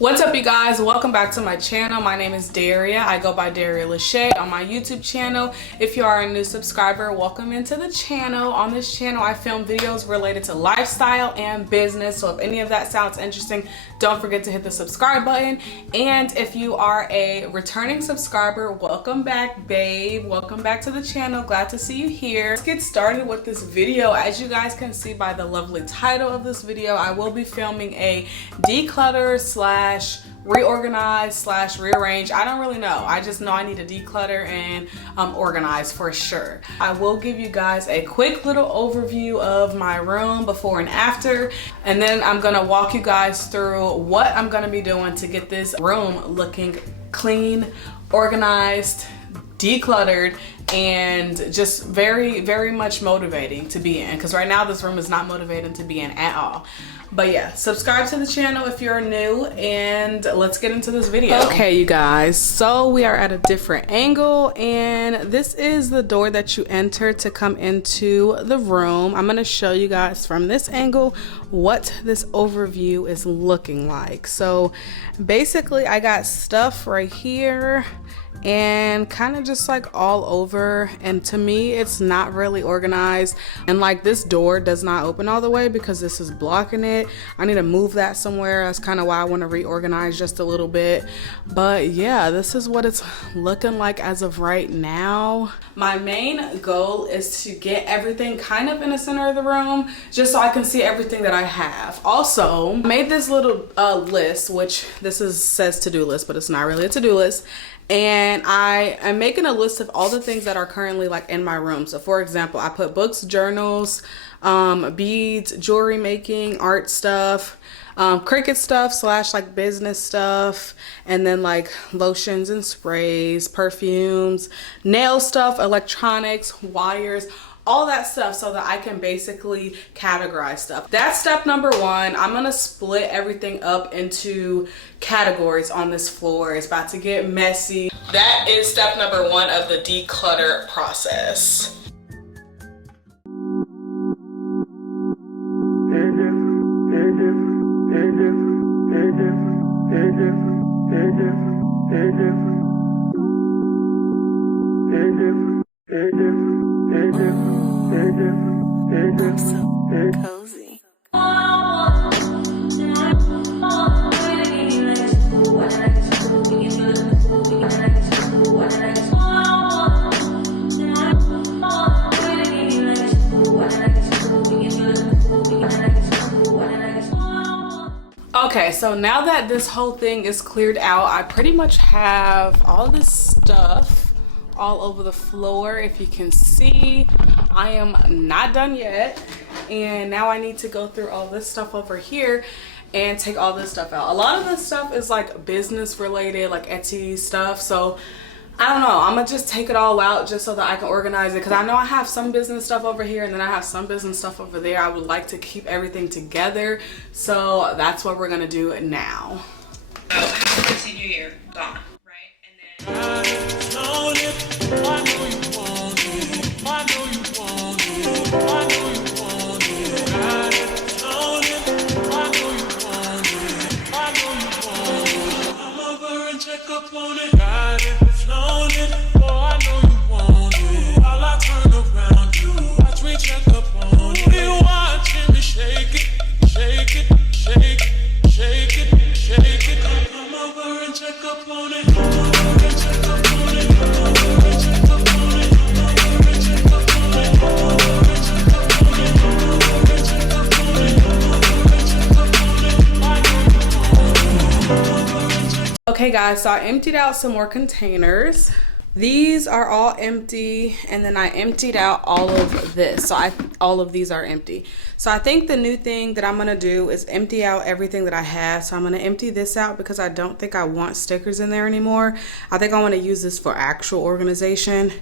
What's up, you guys? Welcome back to my channel. My name is Daria. I go by Daria Lachey on my YouTube channel. If you are a new subscriber, welcome into the channel. On this channel, I film videos related to lifestyle and business. So if any of that sounds interesting, don't forget to hit the subscribe button. And if you are a returning subscriber, welcome back, babe. Welcome back to the channel. Glad to see you here. Let's get started with this video. As you guys can see by the lovely title of this video, I will be filming a declutter / reorganize / rearrange. I don't really know. I just know I need to declutter and organize for sure. I will give you guys a quick little overview of my room before and after, and then I'm gonna walk you guys through what I'm gonna be doing to get this room looking clean, organized, decluttered, and just very much motivating to be in, because right now this room is not motivating to be in at all. But yeah, subscribe to the channel if you're new, and let's get into this video. Okay, you guys, so we are at a different angle, and this is the door that you enter to come into the room. I'm gonna show you guys from this angle what this overview is looking like. So basically I got stuff right here and kind of just like all over, and to me it's not really organized, and like this door does not open all the way because this is blocking it. I need to move that somewhere. That's kind of why I want to reorganize just a little bit. But yeah, this is what it's looking like as of right now. My main goal is to get everything kind of in the center of the room just so I can see everything that I have. Also made this little list, which says to-do list, but it's not really a to-do list. And I am making a list of all the things that are currently like in my room. So for example, I put books, journals, beads, jewelry making, art stuff, Cricut stuff / like business stuff, and then like lotions and sprays, perfumes, nail stuff, electronics, wires, all that stuff, so that I can basically categorize stuff. That's step number one. I'm gonna split everything up into categories on this floor. It's about to get messy. That is step number one of the declutter process. I'm so cozy. Okay, so now that this whole thing is cleared out, I pretty much have all this stuff all over the floor. If you can see, I am not done yet, and now I need to go through all this stuff over here and take all this stuff out. A lot of this stuff is like business related, like Etsy stuff, so I don't know, I'm gonna just take it all out just so that I can organize it, because I know I have some business stuff over here and then I have some business stuff over there. I would like to keep everything together, so that's what we're gonna do now. So half of the senior year gone, right? And then okay guys, so I emptied out some more containers. These are all empty, and then I emptied out all of this, so all of these are empty. So I think the new thing that I'm gonna do is empty out everything that I have. So I'm gonna empty this out because I don't think I want stickers in there anymore. I think I want to use this for actual organization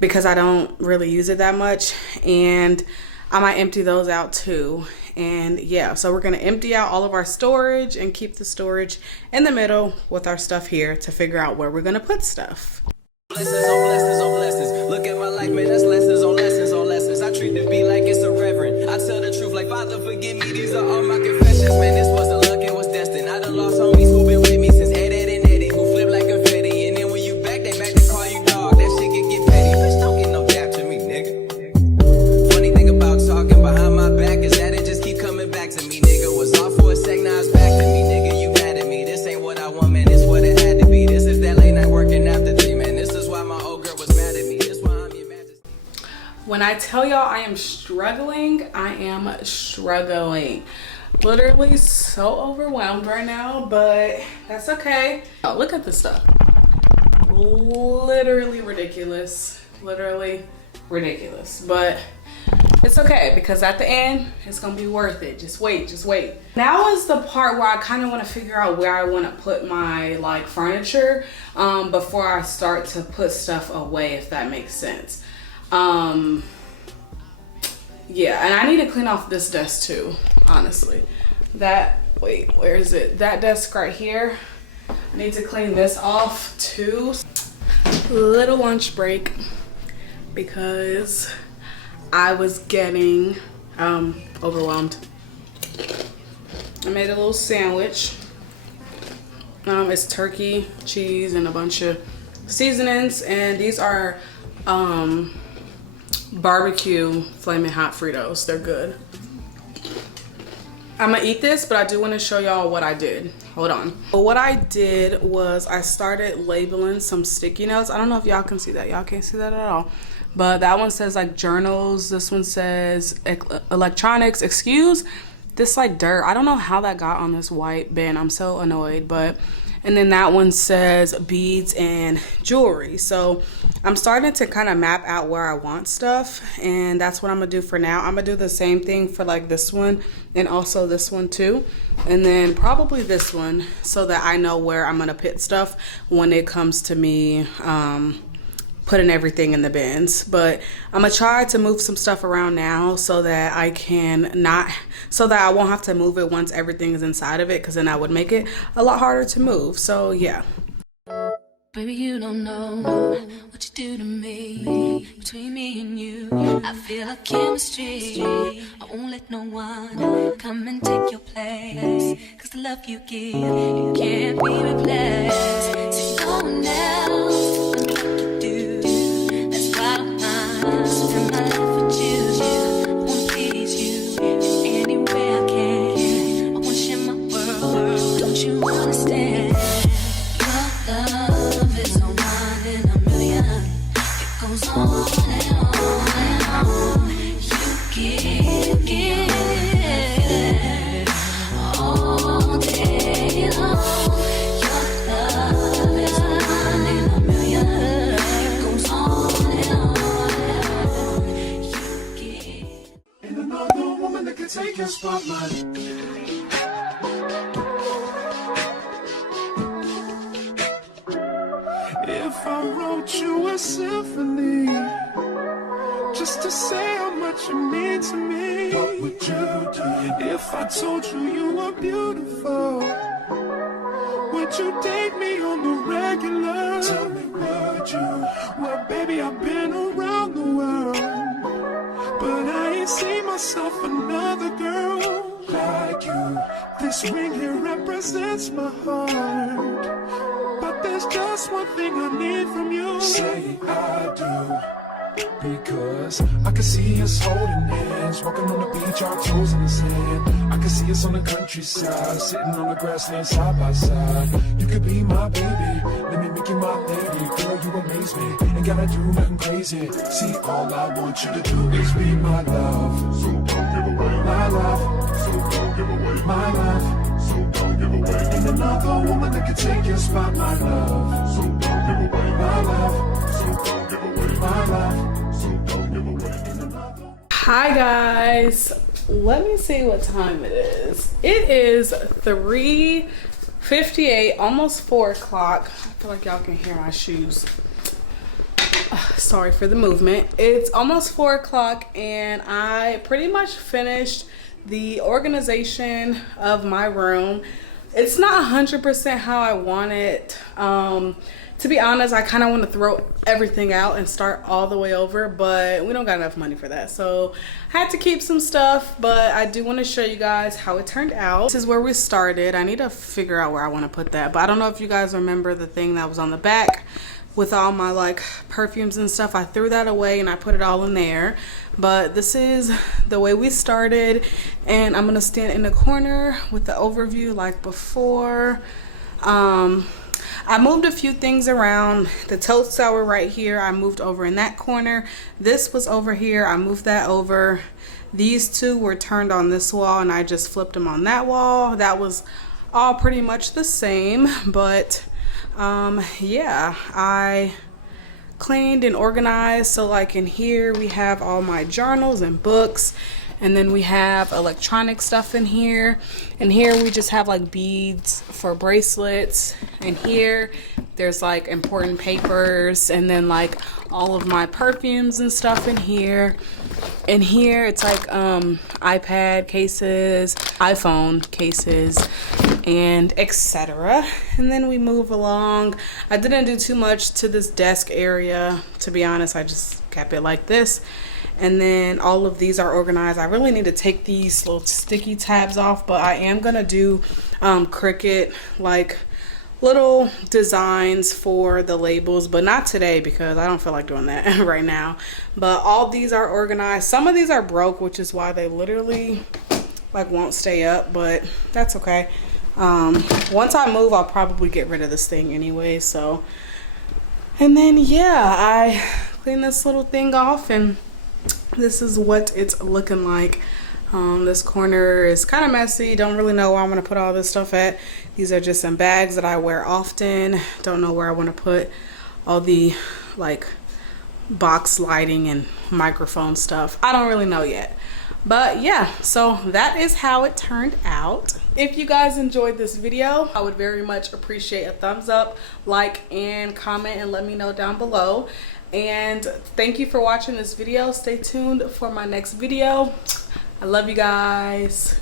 because I don't really use it that much, and I might empty those out too. And yeah, so we're gonna empty out all of our storage and keep the storage in the middle with our stuff here to figure out where we're gonna put stuff. Blessings on blessings on blessings. Look at my life, man, that's lessons on lessons on lessons. I treat the beat like it's a reverend. I tell the truth like, Father, forgive me. These are all my confessions, man. This wasn't luck, it was destined. I done lost homies who been with tell y'all I am struggling. I am struggling. Literally so overwhelmed right now, but that's okay. Oh, look at this stuff. Literally ridiculous. Literally ridiculous. But it's okay, because at the end, it's gonna be worth it. Just wait, just wait. Now is the part where I kind of want to figure out where I want to put my like furniture before I start to put stuff away, if that makes sense. Yeah, and I need to clean off this desk too, honestly. Wait, where is it? That desk right here. I need to clean this off too. Little lunch break, because I was getting overwhelmed. I made a little sandwich. It's turkey, cheese, and a bunch of seasonings, and these are barbecue flaming hot Fritos. They're good. I'm gonna eat this, but I do want to show y'all what I did. Hold on. What I did was I started labeling some sticky notes. I don't know if y'all can see that. Y'all can't see that at all. But that one says like journals. This one says electronics. Excuse this like dirt. I don't know how that got on this white bin. I'm so annoyed. But and then that one says beads and jewelry. So I'm starting to kind of map out where I want stuff, and that's what I'm gonna do for now. I'm gonna do the same thing for like this one and also this one too, and then probably this one, so that I know where I'm gonna put stuff when it comes to me putting everything in the bins. But I'm gonna try to move some stuff around now so that I won't have to move it once everything is inside of it, because then that would make it a lot harder to move. So yeah. Baby, you don't know what you do to me. Between me and you, I feel a chemistry. I won't let no one come and take your place, 'cause the love you give, it can't be replaced. See, no one else can do like you do. That's why I'm spend my life with you. I wanna please you in any way I can. I wanna share my world. Don't you understand? Your love is a one in a million. It goes on and on and on. You give all day long. Your love is a one in a million. It goes on and on and on. You give. Ain't another woman that can take your spotlight. If I wrote you a symphony, just to say how much you mean to me, what would you do? If I told you you were beautiful, would you date me on the regular? Tell me, would you? Well, baby, I've been around the world, but I ain't seen myself another girl like you. This ring here represents my heart, but there's just one thing I need from you. Say I do. Because I can see us holding hands, walking on the beach, our toes in the sand. I can see us on the countryside, sitting on the grassland side by side. You could be my baby, let me make you my lady. Girl, you amaze me, ain't gotta do nothing crazy. See, all I want you to do is be my love. So don't give away my love. So don't give away my love. So don't give away. Ain't another woman that can take your spot, my love. So don't give away my love. So don't give away my love. Hi guys, let me see what time it is. It is 3:58, almost 4 o'clock. I feel like y'all can hear my shoes. Sorry for the movement. It's almost 4 o'clock and I pretty much finished the organization of my room. It's not 100% how I want it. To be honest, I kind of want to throw everything out and start all the way over, but we don't got enough money for that. So I had to keep some stuff, but I do want to show you guys how it turned out. This is where we started. I need to figure out where I want to put that, but I don't know if you guys remember the thing that was on the back with all my like perfumes and stuff. I threw that away and I put it all in there. But this is the way we started, and I'm gonna stand in the corner with the overview like before. I moved a few things around. The toast tower right here, I moved over in that corner. This was over here, I moved that over. These two were turned on this wall and I just flipped them on that wall. That was all pretty much the same, but yeah, I cleaned and organized. So like in here we have all my journals and books, and then we have electronic stuff in here, and here we just have like beads for bracelets, and here there's like important papers, and then like all of my perfumes and stuff in here. In here it's like iPad cases, iPhone cases, and etc. And then we move along. I didn't do too much to this desk area, to be honest. I just kept it like this. And then all of these are organized. I really need to take these little sticky tabs off, but I am gonna do Cricut like little designs for the labels, but not today because I don't feel like doing that right now. But all these are organized. Some of these are broke, which is why they literally like won't stay up, but that's okay. Once I move, I'll probably get rid of this thing anyway. So, and then yeah, I clean this little thing off, and this is what it's looking like. This corner is kind of messy. Don't really know where I'm gonna put all this stuff at. These are just some bags that I wear often. Don't know where I want to put all the like box lighting and microphone stuff. I don't really know yet. But yeah, so that is how it turned out. If you guys enjoyed this video, I would very much appreciate a thumbs up, like, and comment, and let me know down below. And thank you for watching this video. Stay tuned for my next video. I love you guys.